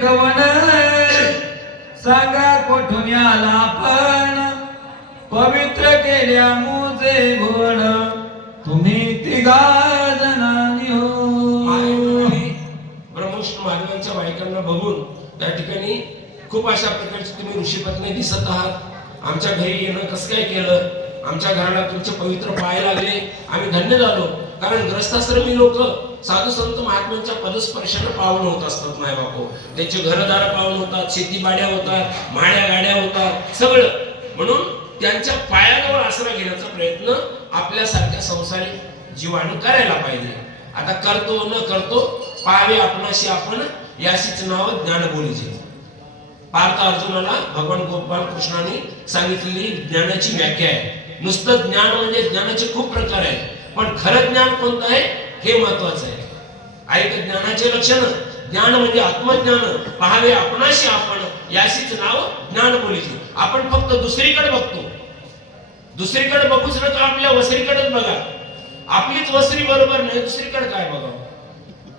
कवन सांगा कोठून आला आपण पवित्र केल्या मुझे घोड तुम्ही तिघा जणांनी हो. ब्रह्मविष्णू महादेवांच्या बायकांना बघून त्या ठिकाणी खूप अशा प्रकारचे तुम्ही ऋषीपत्नी दिसत आहात. आमच्या घरी येणं कसं काय केलं, आमच्या घराला तुमचे पवित्र पाय लागले, आम्ही धन्य झालो. कारण ग्रस्ताश्रमी लोक साधू संत महात्म्यांच्या पदस्पर्शाने पावन होत असतात. माय बापू त्यांचे घरदार पावन होतात, शेतीबाड्या होतात, माड्या गाड्या होतात, सगळं. म्हणून त्यांच्या पायाजवळ आसरा घेण्याचा प्रयत्न आपल्यासारख्या संसारी जीवाने करायला पाहिजे. आता करतो न करतो पाहावे आपणाशी आपण, याशीच नाव ज्ञान बोलीचे. पार्थ अर्जुनाला भगवान गोपाल कृष्णाने सांगितलेली ज्ञानाची व्याख्या आहे. नुसतं ज्ञान म्हणजे ज्ञानाचे खूप प्रकार आहेत, पण खरं ज्ञान कोणतं आहे हे महत्वाचं आहे. ऐक ज्ञानाचे लक्षण. ज्ञान म्हणजे आत्मज्ञान. पाहावे आपणाशी आपण, याशीच नाव ज्ञान बोलीचे. आपण फक्त दुसरीकडे बघतो, दुसरीकडे बघूच नका, आपल्या वसरीकडेच बघा. आपलीच वसरी बरोबर नाही, दुसरीकडे काय बघावं.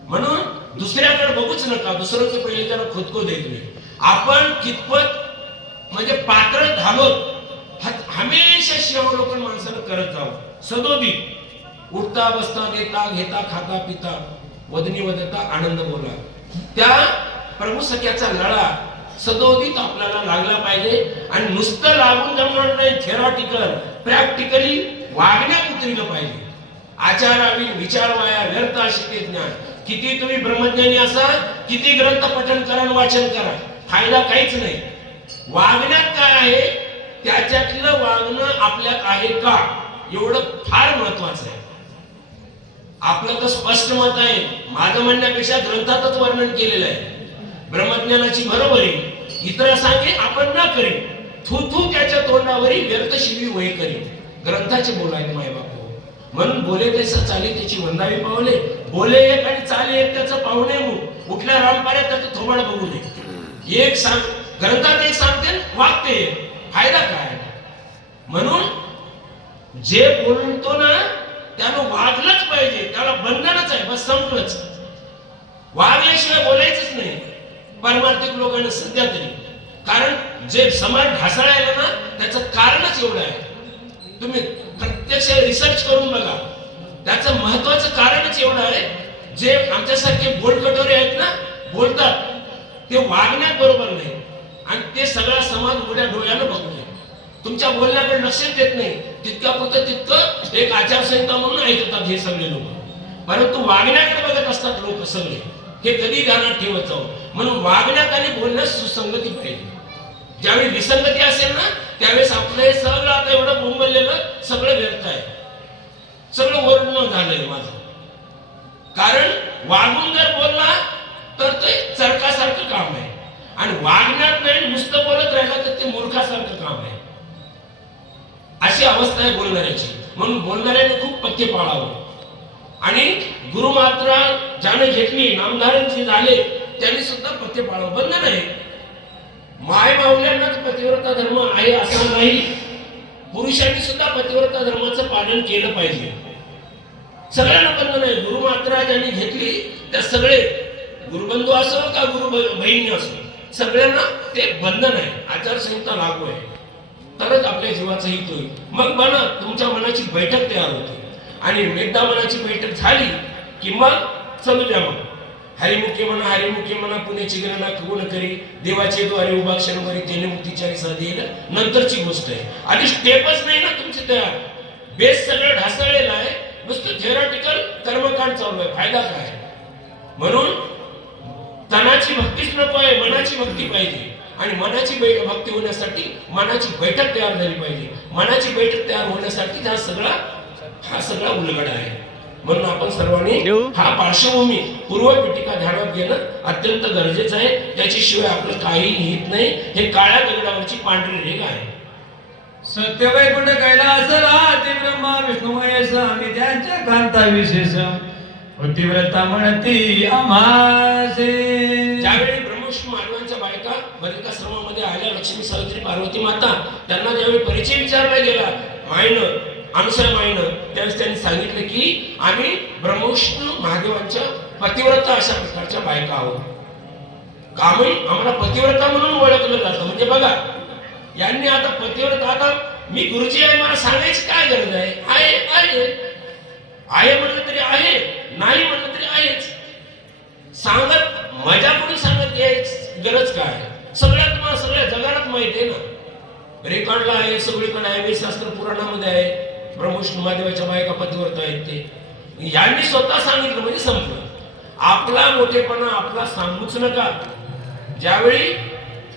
म्हणून दुसऱ्याकडे बघूच नका. दुसरं ते पहिले त्याला खुद को देखले. आपण कितपत म्हणजे पात्र झालोत हमेशा शिवावलोकन माणसानं करत जावं. सदोदी उठता बसता देता घेता खाता पिता वदनी वदता आनंद बोला. त्या प्रभू सख्याचा लळा सदोदित आपल्याला लागला पाहिजे. आणि नुसतं लागून जमणार नाही, थेरॉटिकल प्रॅक्टिकली वागण्यात उतरलं पाहिजे. आचारावी विचार वाया व्यर्थ शिके ज्ञान. किती तुम्ही ब्रह्मज्ञानी असा, किती ग्रंथ पठण करा वाचन करा, फायदा काहीच नाही. वागण्यात काय आहे, त्याच्यातलं वागणं आपल्यात आहे का, एवढं फार महत्वाचं आहे. आपलं तर स्पष्ट मत आहे. माझं म्हणण्यापेक्षा ग्रंथातच वर्णन केलेलं आहे. ब्रह्मज्ञानाची बरोबरी इतर सांगे आपण ना करी, थू थू त्याच्या तोंडावरी व्यर्थ शिवी वय करी. ग्रंथाचे बोलायचे माय बापू. म्हणून बोले तैसा चाली त्याची वंदावी पावले. बोले एक आणि चाले एक त्याचं पाहुणे मूळ. उठल्या रामपाऱ्यात त्याचं थोबाड बघू नये. एक सांग ग्रंथात एक सांगते, वागते एक. फायदा काय. म्हणून जे बोलतो ना त्यानं वागलंच पाहिजे. त्याला बंधनच आहे, बस संपलंच. वागल्याशिवाय बोलायचंच नाही परमार्थिक लोकांना सध्या तरी. कारण जे समाज ढासळायला ना त्याचं कारणच एवढं आहे. तुम्ही प्रत्यक्ष रिसर्च करून बघा, त्याचं महत्वाचं कारणच एवढं आहे. जे आमच्यासारखे बोलकटोरे आहेत ना, बोलतात ते वागण्यात बरोबर नाही. आणि ते सगळा समाज उड्या डोळ्यानं बघतोय. तुमच्या बोलण्याकडे लक्ष देत नाही. तितक्यापुरतं तितकं एक आचारसंहिता म्हणून ऐकतात हे सगळे लोक. परंतु वागण्याकडे बघत असतात लोक सगळे. हे कधी ध्यानात ठेवत जाऊ. म्हणून वागण्यात आणि बोलण्यात सुसंगती पाहिजे. ज्यावेळी विसंगती असेल ना त्यावेळेस आपलं हे सगळं आता एवढं बोंबलेलं सगळं व्यर्थ आहे. सगळं ओरडणं झालंय माझं. कारण वागून जर बोलला तर ते चरकासारखं काम आहे. आणि वागण्यात नाही नुसतं बोलत राहिला तर ते मूर्खासारखं काम आहे. अशी अवस्था आहे बोलणाऱ्याची. म्हणून बोलणाऱ्याने खूप पथ्य पाळावं. आणि गुरुमात्रा ज्याने घेतली, नामधारण जे झाले त्यांनी सुद्धा पथ्य पाळावं. बंधन आहे. माय माऊल्यांनाच पतिव्रता धर्म आहे असं नाही. पुरुषांनी सुद्धा पतिव्रता धर्माचं पालन केलं पाहिजे. सगळ्यांना बंधन आहे. गुरुमात्रा ज्यांनी घेतली त्या सगळे गुरुबंधू असो का गुरु बहिणी असो, सगळ्यांना ते बंधन आहे. आचारसंहिता लागू आहे तरच आपल्या जीवाचं हित होईल. मग बना तुमच्या मनाची बैठक तयार होते. आणि एकदा मनाची बैठक झाली की मग चलू द्या. मग हरिमुखे म्हणा पुण्याची गणना कोण करी. देवाचे द्वारे उभा क्षणभरी त्याने मुक्तीच्या दिशा देईल. नंतरची गोष्ट आहे. आधी स्टेपच नाही ना तुमची तयार. बेस सगळं ढासळलेलं आहे. नुसतं थेरॉटिकल कर्मकांड चालू आहे. फायदा काय. म्हणून तनाची भक्तीच नको आहे, मनाची भक्ती पाहिजे. आणि मनाची भक्ती होण्यासाठी मनाची बैठक तयार झाली पाहिजे. मनाची बैठक तयार होण्यासाठी हा सगळा उलगडा आहे. म्हणून आपण सर्वांनी हा पार्श्वभूमी पूर्वपीठिका ध्यानात घेणं अत्यंत गरजेचं आहे. त्याच्याशिवाय आपलं काही हित नाही. हे काळ्या दगडावरची पांढरी रेघ आहे. सत्य वैकुंठ कैलास राहते ब्रह्मा विष्णू महेश आणि त्यांच्या कांता विशेष पतिव्रता म्हणती आम्हासे. ज्यावेळी ब्रह्मविष्णू महादेवांच्या बायका बलिकाश्रमामध्ये आल्या, लक्ष्मी सावित्री पार्वती माता, त्यांना ज्यावेळी परिचय विचारला गेला मायनं, अनुसया मायनं, त्यावेळेस त्यांनी सांगितलं की आम्ही ब्रह्मविष्णू महादेवांच्या पतिव्रता अशा प्रकारच्या बायका आहोत. कामही आम्हाला पतिव्रता म्हणून ओळखलं जातं. म्हणजे बघा, यांनी आता पतिव्रता, आता मी गुरुजी आहे मला सांगायची काय गरज आहे? आहे आहे आहे म्हणलं तरी आहे, नाही म्हणलं तरी आहेच. सांगत मजा कोणी सांगत घ्यायची गरज काय? सगळ्यात तुम्हाला सगळ्या जगात माहिती आहे ना, रेकॉर्डला आहे, सगळीकडे आहे, वेदशास्त्र पुराणामध्ये आहे. ब्रह्मविष्णू महादेवाच्या बायका पतिव्रता आहेत ते. यांनी स्वतः सांगितलं म्हणजे संपलं. आपला मोठेपणा आपला सांगूच नका. ज्यावेळी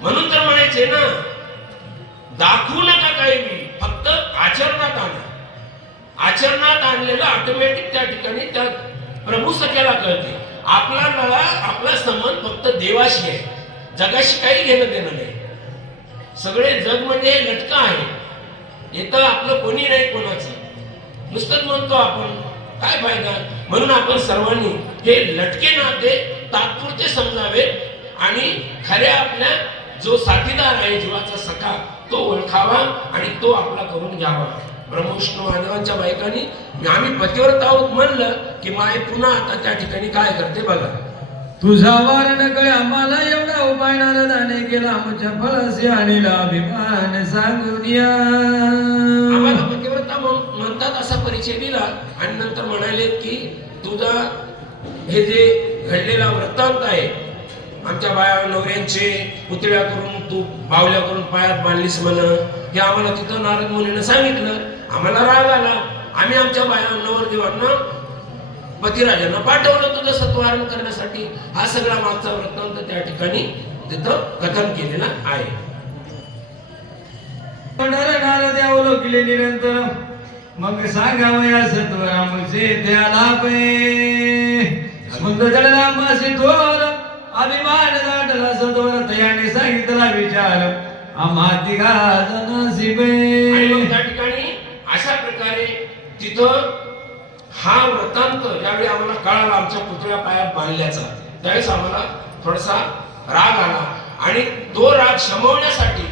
म्हणून तर म्हणायचे ना, दाखवू नका काही बी, फक्त आचरणात आणा. आचरणात आणलेलं ऑटोमॅटिक त्या ठिकाणी त्या प्रभू सख्याला कळते. आपला लळा, आपला संबंध फक्त देवाशी आहे, जगाशी काही घेणं देणं नाही. सगळे जग म्हणजे लटका आहे. येतं आपलं कोणी नाही कोणाचं, नुसतंच म्हणतो आपण, काय फायदा? म्हणून आपण सर्वांनी हे लटके नाते तात्पुरते समजावे आणि खऱ्या आपल्या जो साथीदार आहे, जीवाचा सखा, तो ओळखावा आणि तो आपला करून घ्यावा. ब्रह्मविष्णू महादेवांच्या बायकांनी आम्ही पतिव्रत आहोत म्हणलं की माय पुन्हा आता त्या ठिकाणी काय करते बघा. तुझा वार न कळे आम्हाला एवढा उपाय नारदाने केला, आमच्या फळाशी आणला अभिमान सांगून या. आम्हाला पतिव्रता म्हणतात असा परिचय दिला आणि नंतर म्हणाले की तुझा हे जे घडलेला वृत्तांत आहे, आमच्या बाया नवऱ्यांचे पुतळ्या करून तू बावल्या करून पायात बांधलीस म्हण, हे आम्हाला तिथं नारद मुनीने सांगितलं. आम्हाला राग आला. आम्ही आमच्या बाया नवरदेवांना पतिराजांना पाठवलं तुझं सत्वारण करण्यासाठी. हा सगळा मागचा वृत्तांत त्या ठिकाणी तिथं कथन केलेला आहे. नारद अवलोकिले निरंतर, मग सांगावया सत्वरामचे त्याला पे. समुद्र जलरामासी थोर अभिमान दाटला सत्वर, तयाने सांगितला विचार आम्हा तिघा जनासी पे. आणि मग त्या ठिकाणी अशा प्रकारे तिथं हा वृत्तांत ज्यावेळी आम्हाला कळाला आमच्या पुतळ्या पायात बांधल्याचा, त्यावेळेस आम्हाला थोडासा राग आला आणि तो राग शमवण्यासाठी,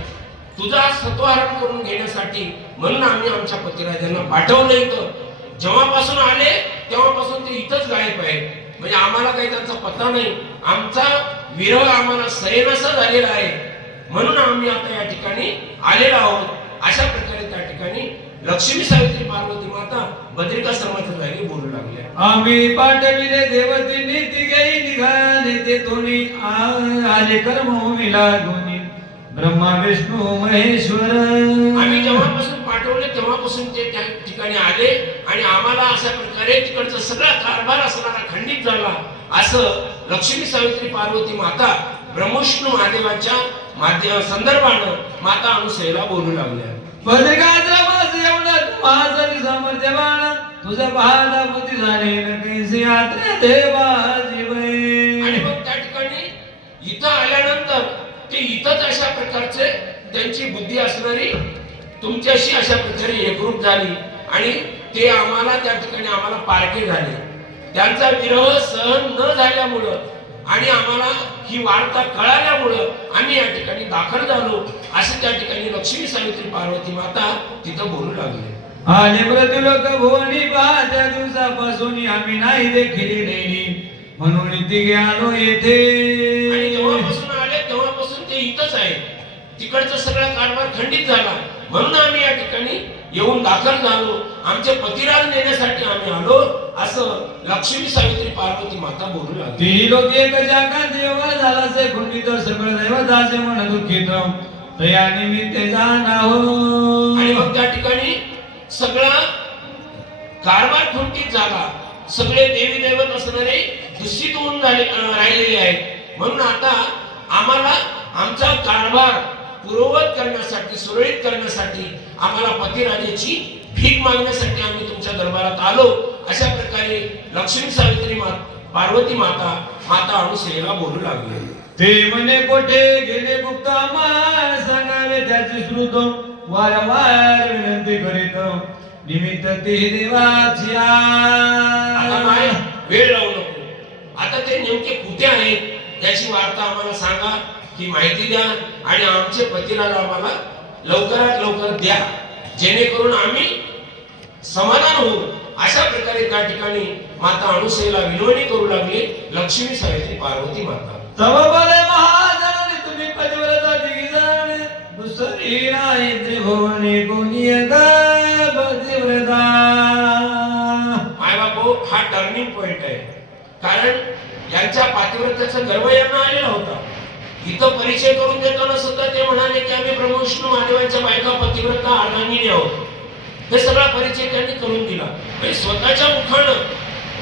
तुझा सत्वहरण करून घेण्यासाठी म्हणून आम्ही आमच्या पतिराजांना पाठवलं इथं. जेव्हापासून आले तेव्हापासून ते इथंच गायब आहे. म्हणजे आम्हाला काही त्यांचा पत्ता नाही. आमचा विरह आम्हाला सैनासा झालेला आहे, म्हणून आम्ही आता या ठिकाणी आलेलो आहोत. अशा प्रकारे त्या ठिकाणी लक्ष्मी सावित्री पार्वती माता बद्रिकाश्रमाच्या जागी बोलू लागल्या. आम्ही पाठविले देवतीने तिघेही निघाले ते दोन्ही, आले कर्मभूमी लागून ब्रह्मा विष्णू महेश्वर. आम्ही जेव्हापासून पाठवले तेव्हापासून ते त्या ठिकाणी आले आणि आम्हाला अशा प्रकारे तिकडचा सगळा कारभार असणारा खंडित झाला. असं लक्ष्मी सावित्री पार्वती माता ब्रह्मविष्णू महादेवाच्या संदर्भानं माता अनुसयेला बोलू लागल्या. बद्रिकाश्रमास एवढं महाजनी सामर्थ्यवान, तुझा पाहतापती झाले न कैसे यात्रे देवा जीवे. आणि मग त्या ठिकाणी इथं आल्यानंतर ते इथंच अशा प्रकारचे त्यांची बुद्धी असणारी तुमच्याशी अशा प्रकारे एकरूप झाली आणि ते आम्हाला त्या ठिकाणी आम्हाला पारखे झाले. त्यांचा विरह सहन न झाल्यामुळं आणि आम्हाला ही वार्ता कळाल्यामुळं आम्ही या ठिकाणी दाखल झालो. असे त्या ठिकाणी लक्ष्मी सावित्री पार्वती माता तिथं बोलू लागले. आले मृत्युलोक भुवनी पहा, त्या दिवसापासून आम्ही नाही देखील नेली, म्हणून तिघे आलो येथे. आणि जेव्हापासून आले तेव्हापासून ते इथंच आहे. तिकडचा सगळा कारभार खंडित झाला म्हणून आम्ही या ठिकाणी येऊन दाखल झालो. आमचे पतिराज नेण्यासाठी आम्ही आलो, असं लक्ष्मी सावित्री पार्वती माता बोलू लागली. ती लोक एक जागा देवा झाला से खंडित, सगळं दैवताचे मन दुःखित, तया निमित्त जाणा हो. आणि मग त्या ठिकाणी सगळा कारभार खंडित झाला. सगळे देवी दैवत असणारे दूषित होऊन राहिलेले आहेत. म्हणून आता आम्हाला आमचा कारभार पूर्ववत करण्यासाठी, सुरळीत करण्यासाठी आम्हाला पतिराजाची भीक मागण्यासाठी आम्ही तुमच्या दरबारात आलो. अशा प्रकारे लक्ष्मी सावित्री पार्वती माता अनुसयेला बोलू लागले. ते म्हणे कोठे गेले गुप्त आम्हा सांगावे त्याची श्रुत, वारंवार विनंती करीत निमित्त ते देवाची. आता नाही वेळ लावू नको. आता ते नेमके कुठे आहेत याची वार्ता आम्हाला सांगा, ही माहिती द्या आणि आमचे पतिराज आम्हाला लवकरात लवकर द्या, जेणेकरून आम्ही समाधान होऊ. अशा प्रकारे त्या ठिकाणी माता अनुसयेला विनवणी करू लागली लक्ष्मी सावित्री पार्वती माता. तव बले महा भुवने कोणी पतिव्रता. माय बापू, हा टर्निंग पॉइंट आहे. कारण यांच्या पातिव्रत्याचा गर्व यांना आलेला होता. इथं परिचय करून देताना सुद्धा ते म्हणाले की आम्ही ब्रह्मविष्णू महादेवांच्या बायका पतिव्रता अर्धांगिनी आहोत. हे सगळा परिचय त्यांनी करून दिला. म्हणजे स्वतःच्या मुखानं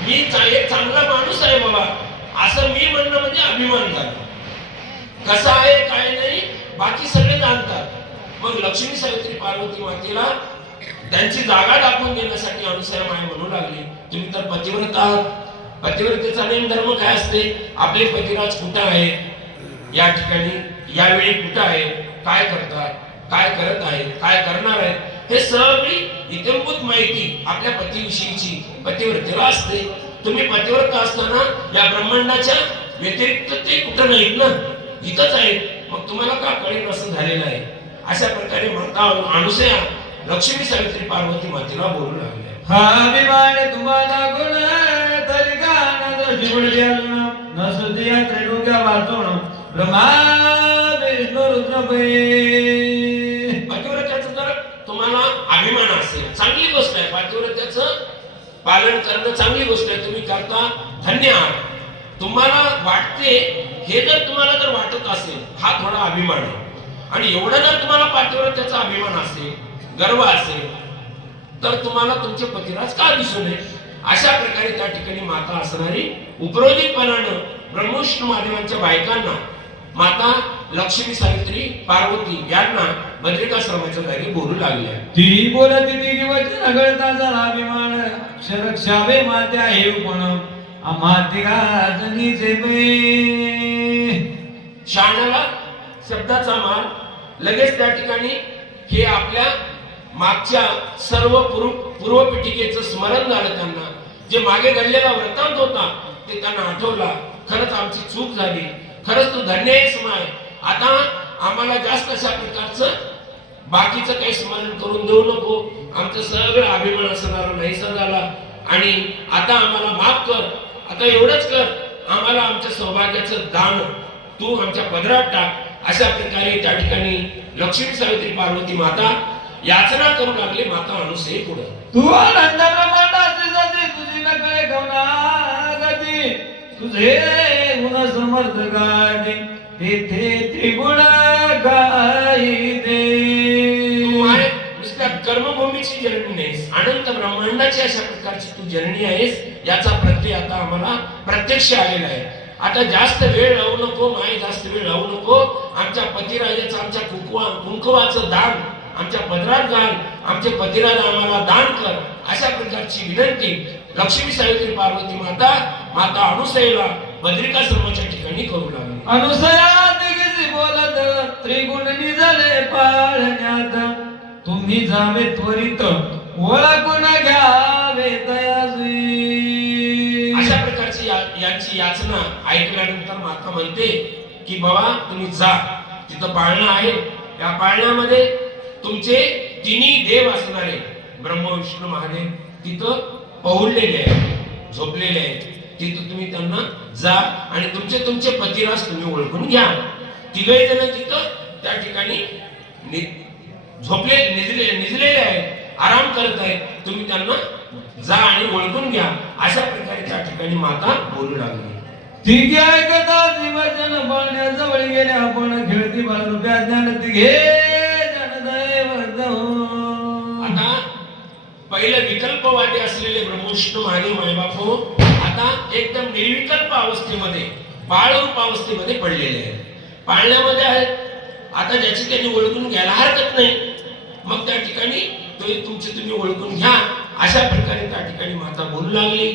मी एक चांगला माणूस आहे बाबा असं मी म्हणणं म्हणजे अभिमान झाला. कसा आहे काय नाही बाकी सगळे जाणतात. मग लक्ष्मी सावित्री पार्वती मातेला त्यांची जागा दाखवून देण्यासाठी अनुसया माय म्हणू लागली, तुम्ही तर पतिव्रता आहात. पतिव्रतेचा नेम धर्म काय असते? आपले पतिराज कुठं आहेत, या ठिकाणी यावेळी कुठं आहे, काय करतात, काय करत आहेत, काय करणार आहेत, हे सगळी इत्यंभूत माहिती आपल्या पतीविषयीची पतिव्रतेला असते. तुम्ही पतिव्रता असताना या ब्रह्मांडाच्या व्यतिरिक्त ते कुठं नाहीत ना, इथंच आहेत. मग तुम्हाला का कळेल असं झालेलं आहे. अशा प्रकारे माता अनुसया लक्ष्मी सावित्री पार्वती मातेला बोलू लागल्या. हा अभिमान तुम्हाला गुण तरी गाणं शिवड्याला नसुदिया त्रिलोक्या वाचून ब्रह्मा विष्णू रुद्रपै. पतिव्रत्याचं जर तुम्हाला अभिमान असेल चांगली गोष्ट आहे. पतिव्रत्याचं पालन करणं चांगली गोष्ट आहे. तुम्ही करता धन्य आहात. तुम्हाला वाटते हे जर तुम्हाला जर वाटत असेल हा थोडा अभिमान आहे. आणि एवढा जर तुम्हाला पातिव्रत्याचा अभिमान असेल, गर्व असेल, तर तुम्हाला तुमचे पतिराज का दिसू नये. अशा प्रकारे त्या ठिकाणी माता असणारी उपरोधिकपणानं ब्रह्मविष्णू महादेवांच्या बायकांना माता लक्ष्मी सावित्री पार्वती यांना बद्रिकाश्रमाच्या जागी बोलू लागल्या. ती बोलती ती वचन घडता झाला अभिमान क्षरक्षावे मात्या हे पण आम्हा जनीचे पै. शहाण्याला शब्दाचा मान. लगेच त्या ठिकाणी हे आपल्या मागच्या सर्व पूर्व पिटिकेचं स्मरण झालं. त्यांना जे मागे घडलेला वृत्तांत होता ते त्यांना आठवला. खरंच आमची चूक झाली, खरंच तू धन्य आहेस माय. आता आम्हाला जास्त अशा प्रकारचं बाकीचं काही स्मरण करून देऊ नको. आमचं सगळं अभिमान असणारा नाहीसा झाला आणि आता आम्हाला माफ कर. आता एवढंच कर, आम्हाला आमच्या सौभाग्याचं दान तू आमच्या पदरात टाक. अशा प्रकारे त्या ठिकाणी लक्ष्मी सावित्री पार्वती माता याचना करू लागली माता अनुसये पुढे. तू आनंद ब्रह्मांडाची जाती तुझी नकळे गवना गती तुझे गुण समर्थ गाठी तेथे त्रिगुण गाई दे. नुसत्या कर्मभूमीची जननी नाहीस, अनंत ब्रह्मांडाची अशा प्रकारची तू जननी आहेस. याचा प्रत्यय आता आम्हाला प्रत्यक्ष आलेला आहे. आता जास्त वेळ लावू नको माय, जास्त वेळ लावू नको. आमच्या पतिराजाचं आमच्या कुंकवाचं दान आमच्या पदरात घाल. आमचे पतिराज आम्हाला दान कर. अशा प्रकारची विनंती लक्ष्मी सावित्री पार्वती माता अनुसयेला बद्रिकाश्रमाच्या ठिकाणी करू लागली. अनुसया दिगीची बोलत त्रिगुण निजले पाळण्यात तुम्ही जावे त्वरित ओळखून घ्यावे तयासी. अशा प्रकारची यांची याचना ऐकल्यानंतर माता म्हणते की बाबा तुम्ही जा, तिथं पाळणं आहे. या पाळण्यामध्ये तुमचे तिन्ही देव असणारे ब्रह्म विष्णू महादेव तिथं पहुडलेले आहेत, झोपलेले आहेत. तिथं तुम्ही त्यांना जा आणि तुमचे तुमचे पतिराज तुम्ही ओळखून घ्या. तिघही जण तिथं त्या ठिकाणी निजलेले आहेत, आराम करत आहेत. तुम्ही त्यांना जा आणि ओळखून घ्या. अशा प्रकारे त्या ठिकाणी माता बोलू लागली. तिघे ऐकता जीवजन पाण्याजवळ गेले आपण खेळती बालरूप्या ज्ञान तिघे जनदैवत. आता पहिले विकल्पवादी असलेले ब्रह्मविष्णू महादेव मायबापू आता एकदम निर्विकल्प अवस्थेमध्ये बाळरूप अवस्थेमध्ये पडलेले आहेत, पाळण्यामध्ये आहेत. आता ज्याची त्यांनी ओळखून घ्यायला हरकत नाही. मग त्या ठिकाणी तुमचे तुम्ही ओळखून घ्या. अशा प्रकारे त्या ठिकाणी माता बोलू लागली.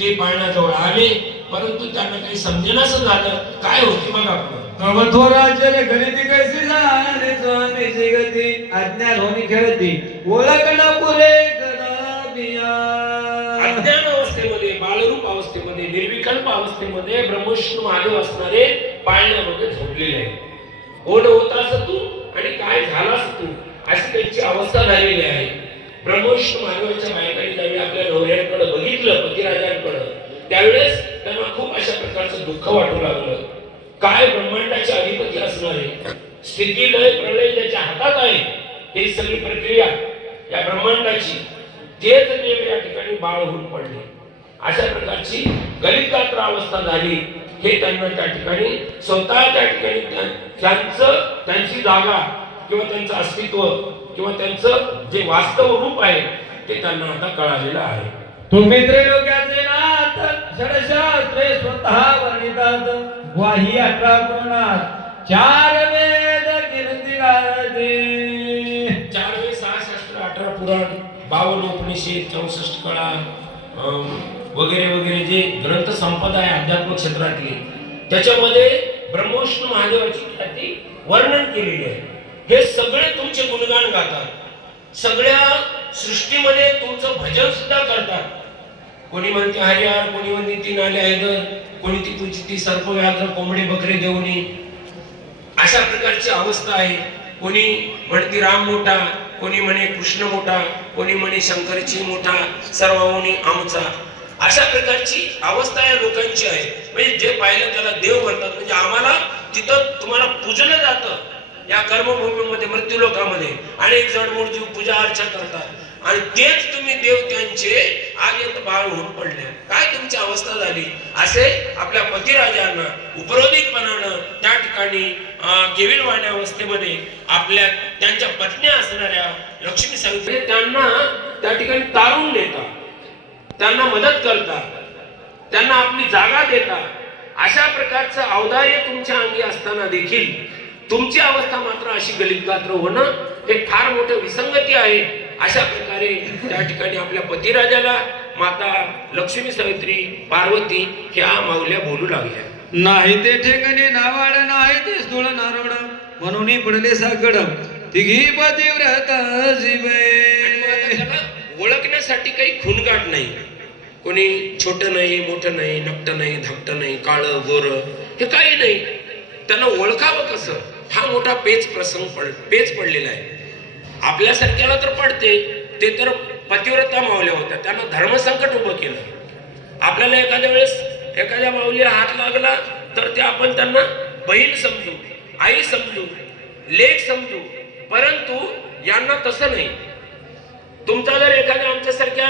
ते पाळण्याजवळ आले, परंतु त्यांना काही समजेनासं झालं. काय होते बघा तव थोराचले गणिती कैसी जाणे स्वामीची गती अज्ञान होणी खेळती ओळख न पुरे कदापिया. अज्ञान अवस्थेमध्ये बालरूप अवस्थेमध्ये निर्विकल्प अवस्थेमध्ये ब्रह्मविष्णू महादेव असणारे पाळण्यामध्ये झोपलेले आहे. कोण होतास तू आणि काय झालास तू अशी त्यांची अवस्था झालेली आहे. ब्रह्मविष्णू महादेवाच्या बायकांनी ज्यावेळी आपल्या नवऱ्यांकडे बघितलं, पतिराजांकडे, त्यावेळेस त्यांना खूप अशा प्रकारचं दुःख वाटू लागलं. काय ब्रह्मांडाचे अधिपती असणारे, स्थिती लय प्रलय ज्याच्या हातात आहे ही सगळी प्रक्रिया या ब्रह्मांडाची तेच देव या ठिकाणी बाळ होऊन पडले. अशा प्रकारची गलित गात्र अवस्था झाली. हे त्यांना त्या ठिकाणी स्वतः त्या ठिकाणी त्यांची जागा किंवा त्यांचं अस्तित्व किंवा त्यांचं जे वास्तव रूप आहे ते त्यांना आता कळालेलं आहे. तुम्ही त्रैलोक्याचे नाथ षडशास्त्रे स्वतः वर्णितात वाही 18 पुराणात 4 वेद कीर्ती गाते. 4 वेद 6 शास्त्र 18 पुराण 52 उपनिषद 64 कळा वगैरे वगैरे जे ग्रंथ संपदा आहे अध्यात्म क्षेत्रातली त्याच्यामध्ये ब्रह्मविष्णू महादेवाची ख्याती वर्णन केलेली आहे. हे सगळे तुमचे गुणगान गातात. सगळ्या सृष्टीमध्ये तुमचं भजन सुद्धा करतात. कोणी म्हणते हरिहर, कोणी म्हणते 3 आले हैदर, कोणी ती तुझी ती सर्प व्याघ्र कोंबडे बकरे देवणी, अशा प्रकारची अवस्था आहे. कोणी म्हणते राम मोठा, कोणी म्हणे कृष्ण मोठा, कोणी म्हणे शंकरची मोठा, सर्वमुनी आमचा. अशा प्रकारची अवस्था या लोकांची आहे. म्हणजे जे पाहिलं त्याला देव म्हणतात. म्हणजे आम्हाला तिथं तुम्हाला पूजलं जातं या कर्मभूमीमध्ये मृत्यूलोकामध्ये. अनेक जडमूळ जीव पूजा अर्चा करतात आणि तेच तुम्ही देव त्यांचे आर्यंत बाळ होऊन पडले. काय तुमची अवस्था झाली. असे आपल्या पतिराजांना उपरोधिकपणानं त्या ठिकाणी केविलवाण्या अवस्थेमध्ये आपल्या त्यांच्या पत्न्या असणाऱ्या लक्ष्मी सावित्री त्यांना त्या ठिकाणी तारून देतात, त्यांना मदत करतात, त्यांना आपली जागा देतात. अशा प्रकारचं औदार्य तुमच्या अंगी असताना देखील तुमची अवस्था मात्र अशी गलित गात्र होणं हे फार मोठं विसंगती आहे. अशा प्रकारे त्या ठिकाणी आपल्या पतिराजाला माता लक्ष्मी सावित्री पार्वती ह्या माऊल्या बोलू लागल्या. नाही ते ठेकणे नावाड, नाही ते स्थूळ नारवड, म्हणून पडले साकड तिघी पतिव्रत जीवे. ओळखण्यासाठी काही खूनगाठ नाही. कोणी छोट नाही, मोठं नाही, नकट नाही, धकट नाही, काळं गोर हे काही नाही. त्यांना ओळखावं कसं हा मोठा पेच पडलेला आहे. आपल्यासारख्याला तर पडते. ते तर पतिव्रता माऊल्या होत्या, त्यांना धर्मसंकट उभं केलं. आपल्याला एखाद्या वेळेस एखाद्या माऊलीला हात लागला तर ते आपण त्यांना बहीण समजू, आई समजू, लेक समजू. परंतु यांना तसं नाही. तुमचा जर एखाद्या आमच्यासारख्या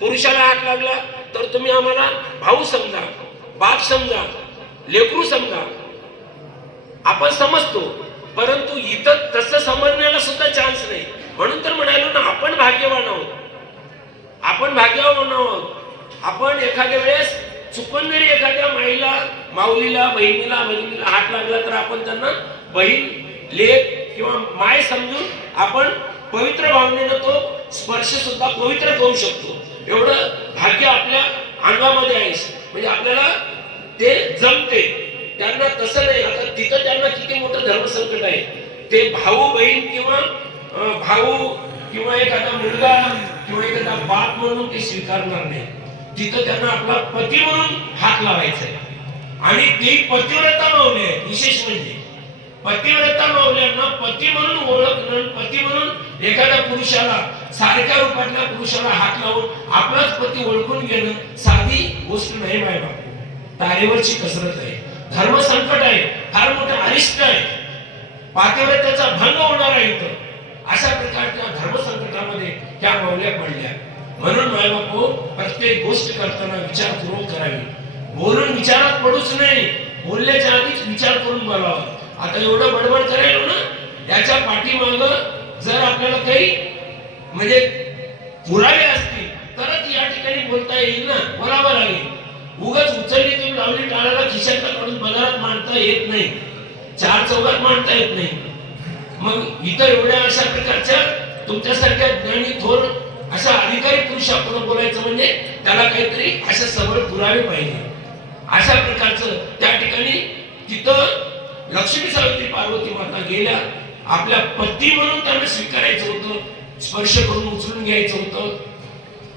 पुरुषाला हात लागला तर तुम्ही आम्हाला भाऊ समजा, बाप समजा, लेकरू समजा. आपण समजतो. परंतु इथं तसं समजण्याला सुद्धा चान्स नाही. म्हणून तर म्हणालो ना आपण भाग्यवान आहोत. आपण भाग्यवान आहोत. आपण एखाद्या वेळेस चुकून जरी एखाद्या माईला, माऊलीला, बहिणीला हात लागला तर आपण त्यांना बहीण, लेक किंवा माय समजून आपण पवित्र भावनेनं तो स्पर्श सुद्धा पवित्र करू शकतो. एवढं भाग्य आपल्या अंगामध्ये आहे. म्हणजे आपल्याला ते जमते. त्यांना तसं नाही. आता तिथं त्यांना किती मोठं धर्मसंकट आहे. ते भाऊ बहीण किंवा भाऊ किंवा एखादा मुलगा किंवा एखादा बाप म्हणून ते स्वीकारणार नाही. तिथं त्यांना आपला पती म्हणून हात लावायचा आहे. आणि ती पतिव्रता माऊली आहे. विशेष म्हणजे पतिव्रता माऊल्यांना पती म्हणून ओळखणं, पती म्हणून एखाद्या पुरुषाला, सारख्या रूपातल्या पुरुषाला हात लावून आपलाच पती ओळखून घेणं साधी गोष्ट नाही. बाय बापू, तारेवरची कसरत आहे. धर्मसंकट आहे. फार मोठं अरिष्ट आहे. पातिव्रत्याचा भंग होणार आहे इथं. अशा प्रकारच्या धर्मसंकटामध्ये त्या माऊल्या पडल्या. म्हणून माय बापू प्रत्येक गोष्ट करताना विचारपूर्वक करावी. बोलून विचारात पडूच नाही. बोलण्याच्या आधीच विचार करून बोलावं. आता एवढं बडबड करायला ना, याच्या पाठीमाग जर आपल्याला काही म्हणजे पुरावे असतील तरच या ठिकाणी बोलता येईल ना, बोलावं लागेल. उगाच उचलली तुम्ही लावली टाळाला खिशातला काढून बाजारात मांडता येत नाही, 4 चौघात मांडता येत नाही. मग इतर एवढ्या अशा प्रकारच्या तुमच्यासारख्या ज्ञानी थोर अशा अधिकारी पुरुषाकडून बोलायचं म्हणजे त्याला काहीतरी अशा सबळ पुरावे पाहिजे. अशा प्रकारचं त्या ठिकाणी तिथं लक्ष्मी सावित्री पार्वती माता गेल्या. आपल्या पती म्हणून त्यांना स्वीकारायचं होतं, स्पर्श करून उचलून घ्यायचं होतं.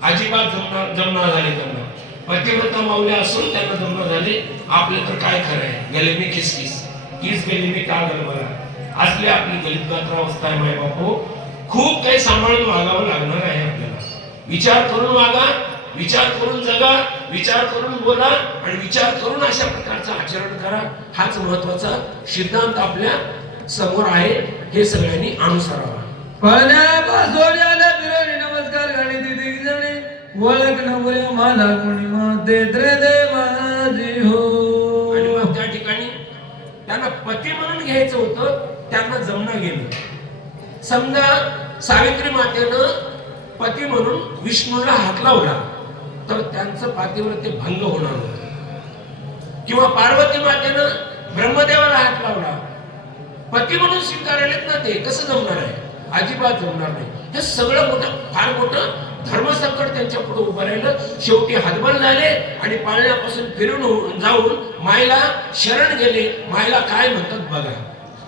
अजिबात जमणार झाले त्यांना. पतिव्रता माऊल्या असून त्यांना जमणार झाले. आपलं तर काय खरं आहे. गेले मी किसकिस कीच गेली मी का गलबरा असले आपली गलित गात्र अवस्था आहे. माय बापू खूप काही सांभाळून वागावं लागणार आहे आपल्याला. विचार करून वागा, विचार करून जगा, विचार करून बोला आणि विचार करून अशा प्रकारचं आचरण करा. हाच महत्वाचा सिद्धांत आपल्या समोर आहे. हे सगळ्यांनी अनुसरावा. पळण्यापासून आल्या बिरोणी नमस्कार घाली तिथे जणे ओळख नवरे मला कोणी मध्ये त्रे दे माझी हो. आणि मग त्या ठिकाणी त्यांना पती म्हणून घ्यायचं होतं, त्यांना जमना गेलं. समजा सावित्री मातेनं पती म्हणून विष्णूला हात लावला तर त्यांचं पातिव्रत्य भंग होणार होतं, किंवा पार्वती मातेनं ब्रह्मदेवाला हात लावला, पती म्हणून स्वीकारलेत ना, ते कसं जमणार आहे? अजिबात जमणार नाही. हे सगळं मोठं फार मोठं धर्मसंकट त्यांच्या पुढे उभं राहिलं. शेवटी हतबल झाले आणि पाळण्यापासून फिरून जाऊन मायला शरण गेले. मायला काय म्हणतात बघा.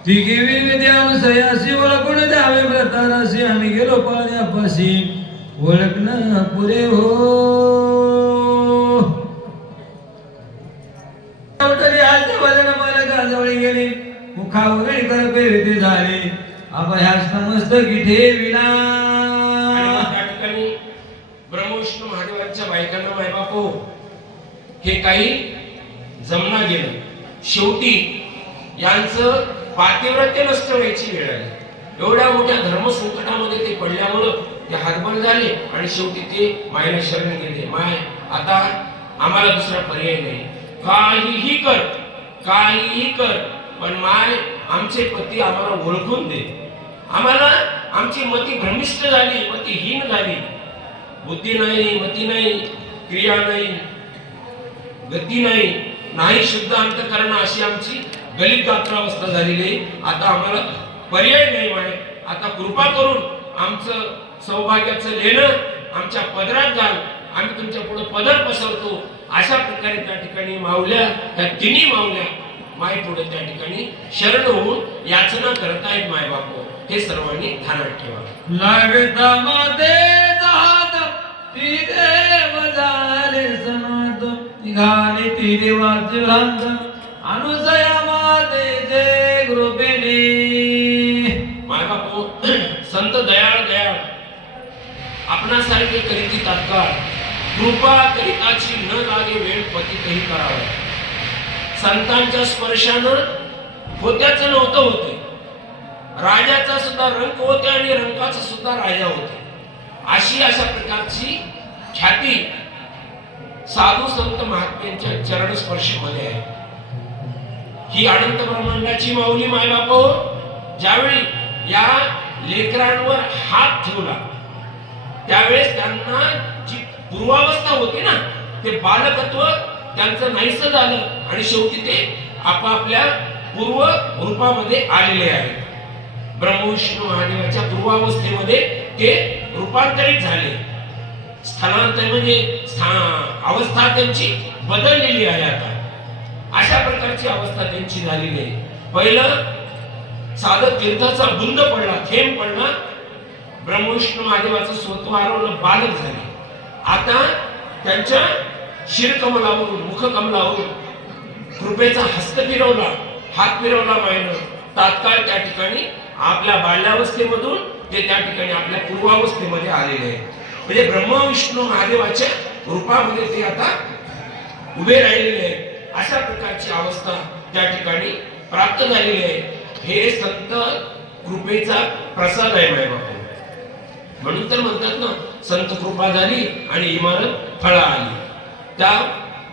तिघी विद्यानुसयासी ओळखून द्यावे व्रताराशी आम्ही गेलो पाळण्यापाशी ओळखणं पुरे हो. भजन मला गाजवळी गेली मुखावगळी कर पेरते झाले अभयास नमस्तकी ठेविला. त्या ठिकाणी ब्रह्मविष्णू महादेवांच्या बायकांना मायबापो हे काही जमना गेलं. शेवटी यांचं पातिव्रत्य नष्ट व्हायची वेळ आली. एवढ्या मोठ्या धर्मसंकटामध्ये ते पडल्यामुळं ते हातबल झाले आणि शेवटी ते मायला शरण गेले. माय आता आम्हाला दुसरा पर्याय नाही, काहीही कर, काहीही कर, पण माय आमचे पती आम्हाला ओळखून दे. आम्हाला आमची मती भ्रमिष्ट झाली, मतीहीन झाली, बुद्धी नाही, मती नाही, क्रिया नाही, गती नाही, नाही शुद्ध अंतकरण अशी आमची गलित गात्रावस्था झालेली आहे. आता आम्हाला पर्याय नाही माय, आता कृपा करून आमचं सौभाग्याचं लेणं आमच्या पदरात घाल, आम्ही तुमच्या पुढे पदर पसरतो. अशा प्रकारे त्या ठिकाणी माऊल्या, त्या तिन्ही माऊल्या माय पुढे त्या ठिकाणी शरण होऊन याचना करतायत माय बापू. हे सर्वांनी ध्यानात ठेवा. लागता मातेचा हात ती देव झाले सनात निघाले ती देवाचे भ्रांत अनुसया मातेचे कृपेने. माय बापू संत दयाळ दयाळ आपणासारखे करीती तात्काळ कृपा करिताची न लागे वेळ पतितही करावा. संतांच्या स्पर्शानं होत्याचं नव्हतं होते, राजाचा सुद्धा रंक होते आणि रंकाचा सुद्धा राजा होते. अशा प्रकारची ख्याती साधू संत महात्म्यांच्या चरण स्पर्शामध्ये आहे. ही अनंत ब्रह्मांडाची माऊली मायबाप ज्यावेळी या लेकरांवर हात ठेवला त्यावेळेस त्यांना जी पूर्वावस्था होती ना, ते बालकत्व त्यांचं नाहीसं झालं आणि शेवटी ते आपापल्या पूर्व रूपामध्ये आलेले आहेत. ब्रह्मविष्णू महादेवाच्या पूर्वावस्थेमध्ये ते रूपांतरित झाले. स्थलांतर म्हणजे अवस्था त्यांची बदललेली आहे. आता अशा प्रकारची अवस्था त्यांची झालेली आहे. पहिलं साधं तीर्थाचा बुंद पडला, थेंब पडला, ब्रह्मविष्णू महादेवाचं स्वत्व हरवलं, बालक झाले. आता त्यांच्या शिरकमलावरून, मुखकमलावरून कृपेचा हस्त फिरवला, हात फिरवला मायनं. तात्काळ त्या ठिकाणी आपल्या बाल्यावस्थेमधून ते त्या ठिकाणी आपल्या पूर्वावस्थेमध्ये आलेले आहे. म्हणजे ब्रह्मा विष्णू महादेवाच्या रूपामध्ये ते आता उभे राहिलेले आहेत. अशा प्रकारची अवस्था त्या ठिकाणी प्राप्त झालेली आहे. हे संत कृपेचा प्रसाद आहे माय बापू. म्हणून तर म्हणतात ना, संत कृपा झाली आणि इमारत फळा आली. त्या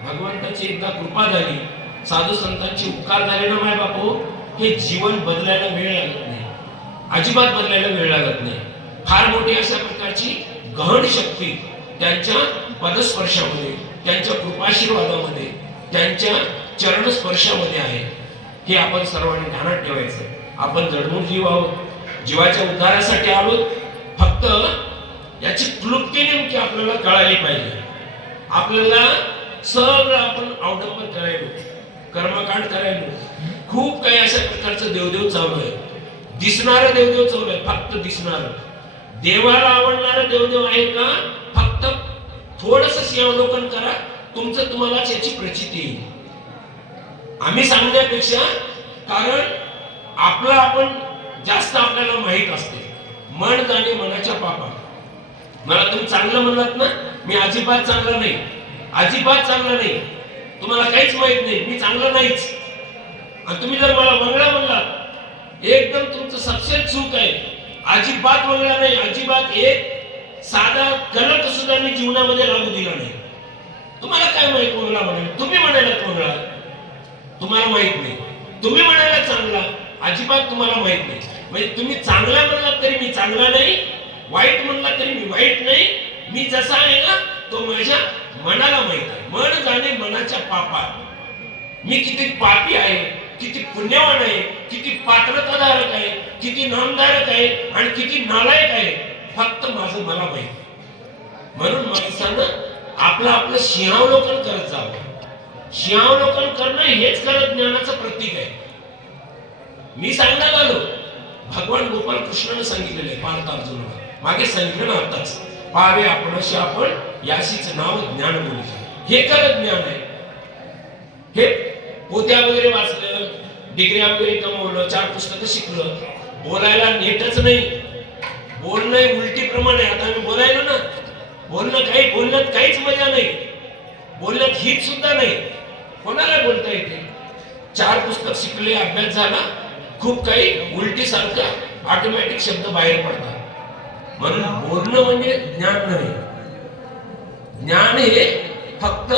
भगवंताची एकदा कृपा झाली, साधू संतांचे उपकार झाले ना माय बापू, हे जीवन बदलायला वेळ लागत नाही, अजिबात बदलायला वेळ लागत नाही. फार मोठी अशा प्रकारची गहन शक्ती त्यांच्या पदस्पर्शामध्ये, त्यांच्या कृपाशीर्वादामध्ये, त्यांच्या चरण स्पर्शामध्ये आहे. हे आपण सर्वांनी ध्यानात ठेवायचं. आपण जडमूळ जीव आहोत, जीवाच्या उद्धारासाठी आलोत. फक्त याची क्लुप्ती नेमकी आपल्याला कळाली पाहिजे. आपल्याला सगळं आपण अवडंबर करायलो, कर्मकांड करायलो, खूप काही अशा प्रकारचं देवदेव चालू आहे. दिसणारं देवदेव चालू आहे, फक्त दिसणारं. देवाला आवडणारं देवदेव आहे का? फक्त थोडंसं सेवालोकन करा, तुमचं तुम्हालाच याची प्रचिती येईल. आम्ही सांगण्यापेक्षा, कारण आपलं आपण जास्त आपल्याला माहित असते. मन जाणे मनाच्या पापा. मला तुम्ही चांगलं म्हणलात ना, मी अजिबात चांगला नाही, अजिबात चांगला नाही, तुम्हाला काहीच माहित नाही, मी चांगला नाहीच. आणि तुम्ही जर मला मंगळा म्हणलात, एकदम तुमचं सबसेट चूक आहे, अजिबात वगळला नाही, अजिबात एक साधा कलर सुद्धा मी जीवनामध्ये लागू दिला नाही. तुम्हाला काय माहित वगळला म्हणेल, तुम्ही म्हणायला वगळा, तुम्हाला माहित नाही. तुम्ही म्हणायला चांगला, अजिबात तुम्हाला माहित नाही. म्हणजे तुम्ही चांगला म्हणला तरी मी चांगला नाही, वाईट म्हणला तरी मी वाईट नाही. मी जसा आहे ना तो माझ्या मनाला माहित आहे. मन जाणे मनाच्या पापात. मी किती पापी आहे, किती पुण्यवान आहे, किती पात्रताधारक आहे, किती नामधारक आहे आणि किती नालायक आहे, फक्त माझं मला माहित. म्हणून माणसानं आपलं सिंहावलोकन करत जावं. सिंहावलोकन करणं हेच खरं ज्ञानाचं प्रतीक आहे. मी सांगण्यात आलो, भगवान गोपाल कृष्णाने सांगितलेले पार्थ अर्जुनाला, मागे सांगितलं ना आताच, पावे आपणशी आपण याशीच नाव ज्ञान बोलू. हे खरं ज्ञान आहे. हे पोत्या वगैरे वाचलं, डिग्र्या वगैरे कमवलं, 4 पुस्तकं शिकलं, बोलायला नेटच नाही. बोलणं उलटी प्रमाणे. आता आम्ही बोलायलो ना, बोलण्यात काहीच मजा नाही, बोलण्यात हित सुद्धा नाही. कोणाला बोलता येते? 4 पुस्तक शिकले, अभ्यास झाला, खूप काही उलटी सारखं ऑटोमॅटिक शब्द बाहेर पडतात. म्हणून बोलणं म्हणजे ज्ञान नाही. ज्ञान हे फक्त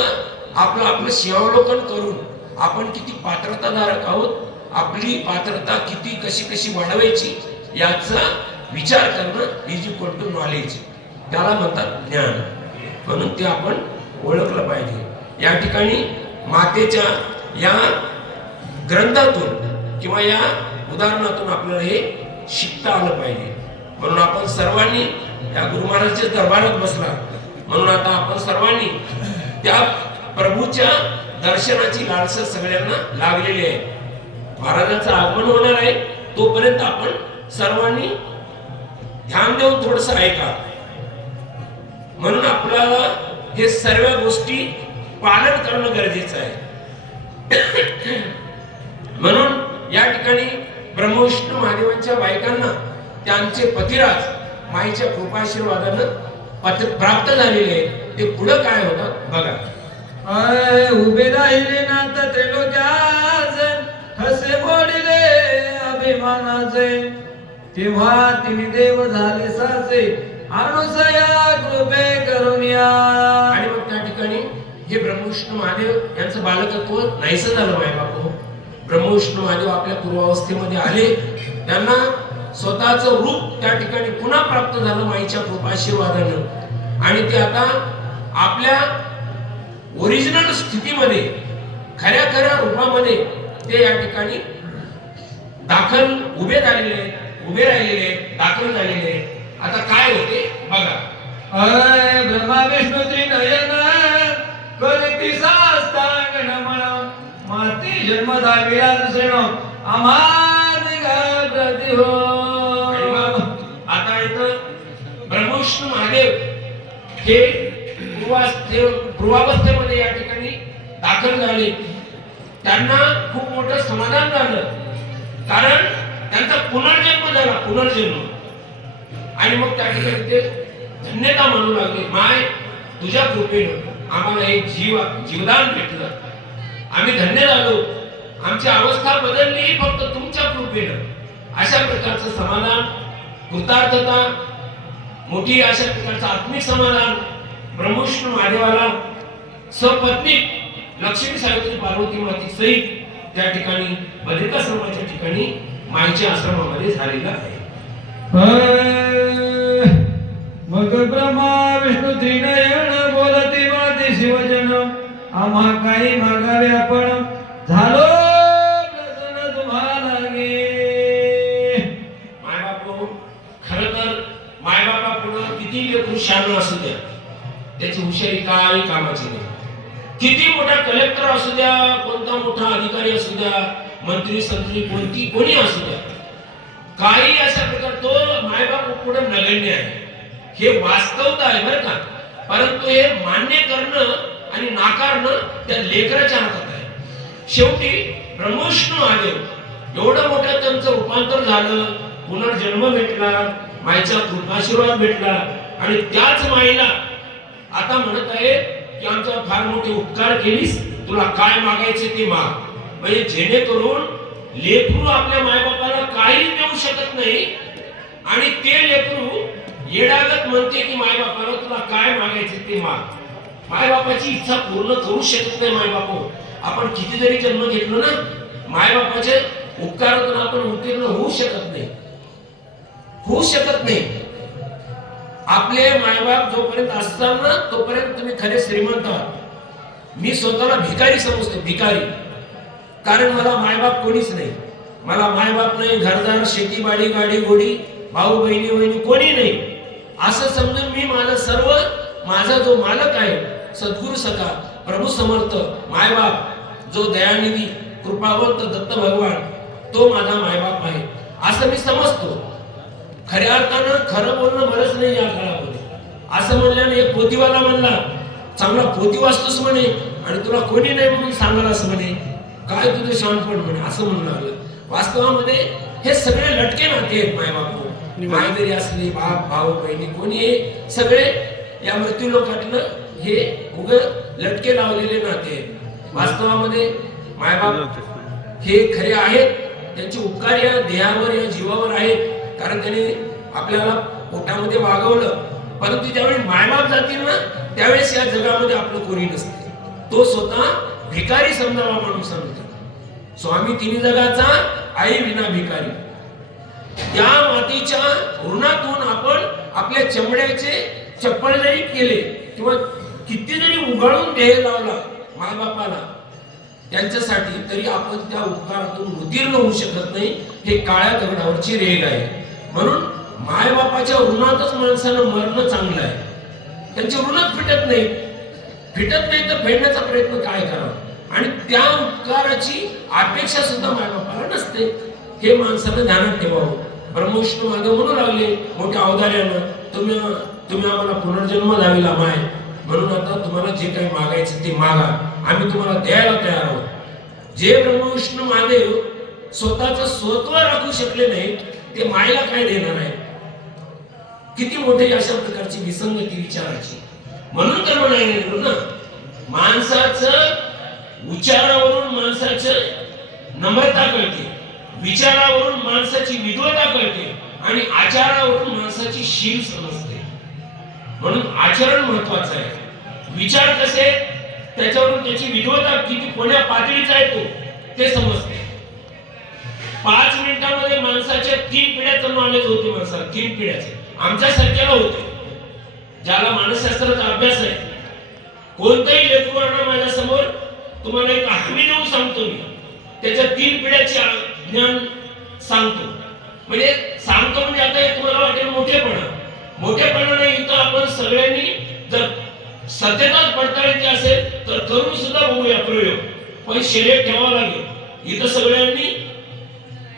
आपलं सिंहावलोकन करून आपण किती पात्रताधारक आहोत, आपली पात्रता किती कशी वाढवायची याचा विचार करणं इज इक्वल टू नॉलेज. त्याला म्हणतात ज्ञान. म्हणून ते आपण ओळखलं पाहिजे. या ठिकाणी मातेच्या या ग्रंथातून किंवा या उदाहरणातून आपल्याला हे शिकता आलं पाहिजे. म्हणून आपण सर्वांनी या गुरु महाराजच्या दरबारात बसला, म्हणून आता आपण सर्वांनी त्या प्रभूच्या दर्शनाची लालसा सगळ्यांना लागलेली आहे. महाराजांचं आगमन होणार आहे, तोपर्यंत आपण सर्वांनी ध्यान देऊन थोडस ऐका. म्हणून आपल्याला हे सर्व गोष्टी पालन करणं गरजेचं आहे. म्हणून या ठिकाणी ब्रह्मविष्णू महादेवांच्या बायकांना त्यांचे पतिराज माईच्या कृपाशीर्वादानं प्राप्त झालेले आहे. ते पुढं काय होतं बघा. उभे राहिले नाथ त्रिलोक्याचे, हसे मोडिले अभिमानाचे, तेव्हा तिने देव झाले साचे, अनुसया कृपे करुनिया. आणि मग त्या ठिकाणी हे ब्रह्मविष्णू महादेव यांचं बालकत्व नाहीसं झालं. माय बापू, ब्रह्मविष्णू महादेव आपल्या पूर्वावस्थेमध्ये आले, त्यांना स्वतःचं रूप त्या ठिकाणी पुन्हा प्राप्त झालं माईच्या कृपाशीर्वादानं. आणि ते आता आपल्या ओरिजिनल स्थितीमध्ये खऱ्या रूपामध्ये ते या ठिकाणी दाखल उभे राहिलेले, दाखल झालेले. आता काय होते बघा. ब्रह्मा विष्णू त्रिनयन करती साष्टांग नमन, माती जन्म दाविला दुसरेनो आम्हाद घाबरती हो. आता इथं ब्रह्मविष्णू महादेव हे पूर्वावस्थेमध्ये या ठिकाणी दाखल झाले. त्यांना खूप मोठं समाधान झालं, कारण त्यांचा पुनर्जन्म झाला, पुनर्जन्म. आणि मग त्या ठिकाणी ते धन्यता म्हणू लागले, माय तुझ्या कृपेनं आम्हाला एक जीवदान भेटलं, आम्ही धन्य झालो, आमची अवस्था बदलली फक्त तुमच्या कृपेनं. अशा प्रकारचं समाधान, कृतार्थता, मोठी अशा प्रकारचं आत्मिक समाधान ब्रह्मविष्णू महादेवाला सपत्नी लक्ष्मी सावित्री पार्वती माती सहित त्या ठिकाणी बद्रिकाश्रमाच्या ठिकाणी माईच्या आश्रमामध्ये झालेला आहे. मग ब्रह्मा विष्णू त्रिनयन बोलती माते शिवजन, आम्हा काही मागावे आपण, झालो प्रसन्न तुम्हाला गे. मायबापू, खरं तर मायबापा पुढे किती लेकरू शहाणं असू द्या, त्याची हुशारी काही कामाची नाही. किती मोठा कलेक्टर असू द्या, कोणता मोठा अधिकारी असू द्या, मंत्री संत्री कोणी असू द्या, काही अशा प्रकार तो मायबाप पुढे नगण्य आहे. हे वास्तवता आहे बरं का. परंतु हे मान्य करणं आणि नाकारणं त्या लेकराच्या हातात आहे. शेवटी ब्रह्मविष्णू महादेव एवढं मोठं त्यांचं रूपांतर झालं, पुनर्जन्म भेटला, माईचा कृपाशीर्वाद भेटला. आणि त्याच माईला आता म्हणत आहे की आमचा फार मोठे उपकार केलीस, तुला काय मागायचे ते माग. म्हणजे जेणेकरून लेकरू आपल्या मायबापाला काही देऊ शकत नाही, आणि ते लेकरू येडागत म्हणते की मायबापाला तुला काय मागायचे ते माग. मायबापाची इच्छा पूर्ण करू शकत नाही मायबाप. आपण किती जरी जन्म घेतलो ना, मायबापाचे उपकारातून आपण उत्तीर्ण होऊ शकत नाही, होऊ शकत नाही. आपले मायबाप जोपर्यंत असतात ना तोपर्यंत तुम्ही खरे श्रीमंत आहात. मी स्वतःला भिकारी समजतो, भिकारी. कारण मला मायबाप कोणीच नाही. मला मायबाप नाही, घरदार, शेतीबाडी, गाडी घोडी, भाऊ बहिणी वहिनी कोणी नाही. असं समजून मी माझा सर्व, माझा जो मालक आहे सद्गुरु सखा प्रभू समर्थ मायबाप, जो दयानिधी कृपावंत दत्त भगवान, तो माझा मायबाप आहे असं मी समजतो. खऱ्या अर्थानं खरं बोलणं बरंच नाही या काळामध्ये. असं म्हणल्याने एक पोतीवाला म्हणला, चांगला पोती वाचतोस म्हणे आणि तुला कोणी नाही म्हणून सांगायलास म्हणे, काय तुझं शहाणपण म्हणे, असं म्हणू लागलं. वास्तवामध्ये हे सगळे लटके नाते आहेत. मायबाप मायदरी असले, बाप भाऊ बहिणी कोणी, हे सगळे या मृत्यू लोकातलं हे उग लटके लावलेले नाते आहेत. वास्तवामध्ये मायबाप हे खरे आहेत. त्यांचे उपकार या देहावर, या जीवावर आहेत. कारण त्यांनी आपल्याला पोटामध्ये वागवलं. परंतु ज्यावेळी मायबाप जातील ना त्यावेळेस या जगामध्ये आपलं कोणी नसते. तो स्वतः भिकारी समजावा म्हणून समजतो. स्वामी तिन्ही जगाचा आई विना भिकारी. त्या मातीच्या ऋणातून आपण आपल्या चमड्याचे चप्पल जरी केले किंवा किती जरी उगाळून द्यायला लावला मायबापाला त्यांच्यासाठी, तरी आपण त्या उपकारातून उत्तीर्ण होऊ शकत नाही. हे काळ्या दगडावरची रेग आहे. म्हणून मायबापाच्या ऋणातच माणसानं मरणं चांगलं आहे. त्यांचे ऋणच फिटत नाही. फिटत नाही तर फेडण्याचा प्रयत्न काय करावा. आणि त्या उपकाराची अपेक्षा सुद्धा मायबापाला नसते. हे माणसानं ध्यानात ठेवावं. ब्रह्मविष्णू माधव म्हणू लागले मोठ्या अवधार्यानं, तुम्ही आम्हाला पुनर्जन्म द्यावी माय, म्हणून आता तुम्हाला जे काही मागायचं ते मागा, आम्ही तुम्हाला द्यायला तयार आहोत. जे ब्रह्मविष्णू महादेव स्वतःचं स्वत्व राखू शकले नाही ते मायला काय देणार आहे. किती मोठी अशा प्रकारची विसंगती विचाराची. म्हणून तर म्हणायला ना, माणसाचं उच्चारावरून माणसाचं नम्रता कळते, विचारावरून माणसाची विद्वता कळते आणि आचारावरून माणसाची शील समजते. म्हणून आचरण महत्वाचं आहे. विचार कसे त्याच्यावरून त्याची विद्वता किती कोण्या पातळीचा आहे तो ते समजते. 5 मिनिटांमध्ये माणसाच्या 3 पिढ्याचं नॉलेज होते. माणसाला 3 पिढ्याचं आमच्या सारख्याला होते. ज्याला मानसशास्त्राचा अभ्यास आहे, कोणताही लेखक माझ्या समोर तुम्हाला एक हमी देऊन सांगतो मी, त्याच्या 3 पिढ्याचे ज्ञान सांगतो. म्हणजे सांगतो म्हणजे आता हे तुम्हाला वाटेल मोठेपणा नाही. इथं आपण सगळ्यांनी जर सत्यता पडताळायची असेल तर करून सुद्धा बघूया प्रयोग, पण शिल्लक ठेवावा लागेल. इथं सगळ्यांनी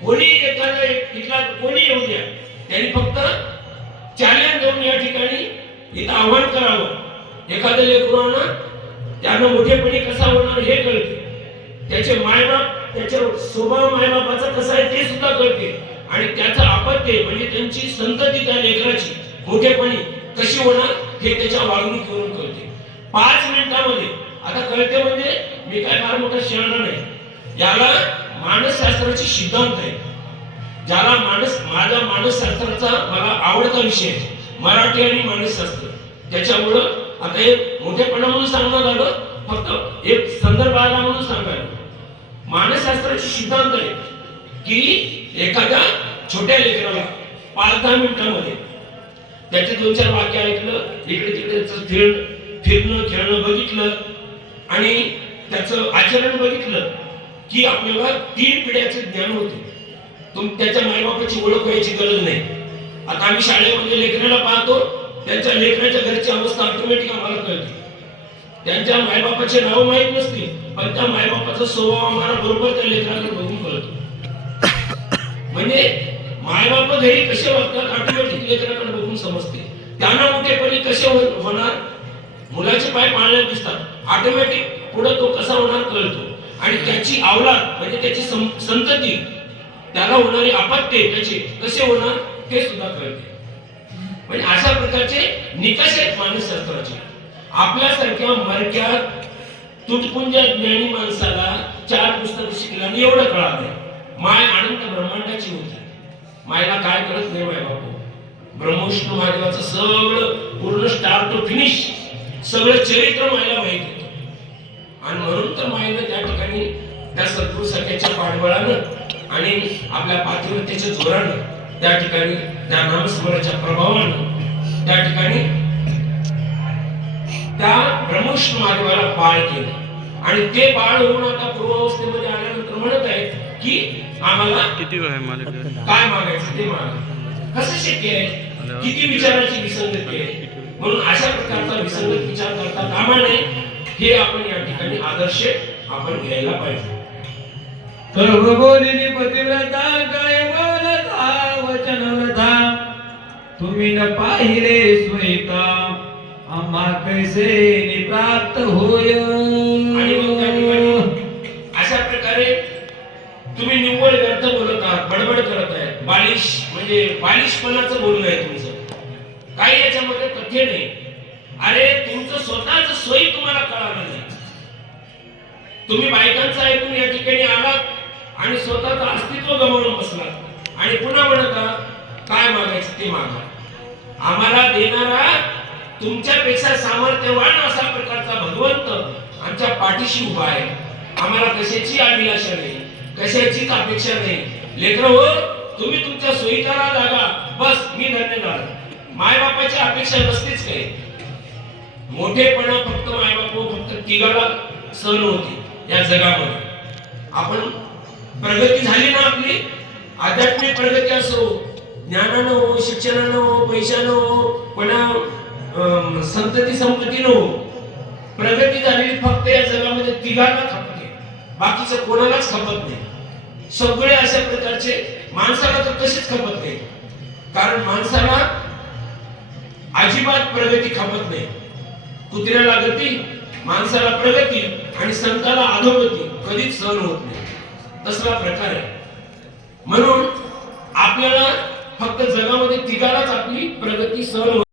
कोणी एखादा इथला कोणी येऊ द्या, त्यांनी फक्त चॅलेंज देऊन या ठिकाणी इथं आव्हान करावं. एखाद्या लेकरांना त्यानं मोठेपणी कसा होणार हे कळते. त्याचे मायबाप, त्याच्या स्वभाव मायबापाचा कसा आहे ते सुद्धा कळते. आणि त्याचं अपत्य म्हणजे त्यांची संतती त्या लेकराची मोठेपणी कशी होणार हे त्याच्या वागणुकीवरून कळते. 5 मिनिटांमध्ये आता कळते. म्हणजे मी काय फार मोठा शहाणा नाही. याला मानसशास्त्राचे सिद्धांत आहे. ज्याला माझा मानसशास्त्राचा मला आवडता विषय मराठी आणि मानसशास्त्र. त्याच्यामुळं आता हे मोठेपणा म्हणून सांगण्यात आलं, फक्त एक संदर्भ आला म्हणून सांगायला. मानसशास्त्राचे सिद्धांत आहे की एखाद्या छोट्या लेकराला 5-10 मिनिटांमध्ये त्याचे 2-4 वाक्य ऐकलं, इकडे तिकडे फिरणं खेळणं बघितलं आणि त्याचं आचरण बघितलं की आपल्याला 3 पिढ्याचे ज्ञान होते. त्याच्या मायबापाची ओळख व्हायची गरज नाही. आता आम्ही शाळेमध्ये लेकराला पाहतो, त्यांच्या लेकराच्या घरची अवस्था ऑटोमॅटिक आम्हाला कळते. त्यांच्या मायबापाचे नाव माहीत नसते, पण त्या मायबापाचा स्वभाव आम्हाला बरोबर त्या लेकराकडे बघून कळतो. म्हणजे मायबाप घरी कसे वागतात ऑटोमॅटिक लेकराकडे बघून समजते. त्यांना मोठेपणी कसे होणार, मुलाचे पाय पाळण्यात दिसतात, ऑटोमॅटिक पुढे तो कसा होणार कळतो. आणि त्याची अवलाद म्हणजे त्याची संतती, त्याला होणारे अपत्य त्याचे कसे होणार ते सुद्धा कळते. म्हणजे अशा प्रकारचे निकष आहेत मानसशास्त्राचे. आपल्यासारख्या मरक्यात तुटपुंज ज्ञानी माणसाला 4 पुस्तकं शिकल्याने एवढं कळत नाही. माय अनंत ब्रह्मांडाची होती. मायला काय कळत नाही माय बापू. ब्रह्मविष्णू महादेवाचं सगळं पूर्ण स्टार्ट टू फिनिश सगळं चरित्र मायला माहित होतं. आणि म्हणून तर मायनं त्या ठिकाणी त्या सद्गुरू सख्याच्या पाठबळानं आणि आपल्या पातिव्रतेच्या जोरानं त्या ठिकाणी त्या नामस्मरणाच्या प्रभावानं त्या ठिकाणी त्या ब्रह्मविष्णू महादेवाला बाळ केलं. आणि ते बाळ होऊन आता पूर्वावस्थेमध्ये आल्यानंतर म्हणत आहे की आम्हाला किती वेळ आहे मला काय मागायचं ते मागा. कसं शक्य आहे? किती विचाराची विसंगती आहे. म्हणून अशा प्रकारचा विसंगत विचार करता कामा नये. हे आपण या ठिकाणी आदर्श आपण घ्यायला पाहिजे. सर्व बोलिनी पतिव्रता काय बोलता वचनव्रता तुम्ही न पाहिले स्वयता आम्हा कैसे निप्राप्त होय. आणि मग त्या ठिकाणी अशा प्रकारे तुम्ही निव्वळ व्यर्थ बोलत आहात, बडबड करत आहे. बालिश म्हणजे बालिशपणाचं बोलणं आहे तुमचं. काही याच्यामध्ये तथ्य नाही. अरे तुमचं स्वतःच सोयी तुम्हाला कळालं नाही. तुम्ही बायकांचं ऐकून या ठिकाणी आलात आणि स्वतःचं अस्तित्व गमावून बसलात आणि पुन्हा म्हणता काय मागायचं ते मागा. आम्हाला देणारा तुमच्यापेक्षा सामर्थ्यवान असा प्रकारचा भगवंत आमच्या पाठीशी उभा आहे. आम्हाला कशाची अभिलाषा नाही, कशाचीच अपेक्षा नाही. लेकरं हो, तुम्ही तुमच्या सोयीकारा जागा बस मी धन्य झालो. मायबापाची अपेक्षा नसतेच काही. मोठेपणा फक्त मायबाप फक्त तिघाला सहन होती या जगामध्ये. आपण प्रगती झाली ना आपली, आध्यात्मिक प्रगती असो, ज्ञानानं हो, शिक्षणानं हो, पैशानं हो, पण संतती संपत्तीनं हो, प्रगती झालेली फक्त या जगामध्ये तिघांना खपते, बाकीचं कोणालाच खपत नाही. सगळे अशा प्रकारचे माणसाला तर तशीच खपत नाही. कारण माणसाला अजिबात प्रगती खपत नाही. कुत्र्याला गती, माणसाला प्रगती आणि संताला अधोगती कधीच सहन होत नाही. तसला प्रकार आहे. म्हणून आपल्याला फक्त जगामध्ये तिघालाच आपली प्रगती सहन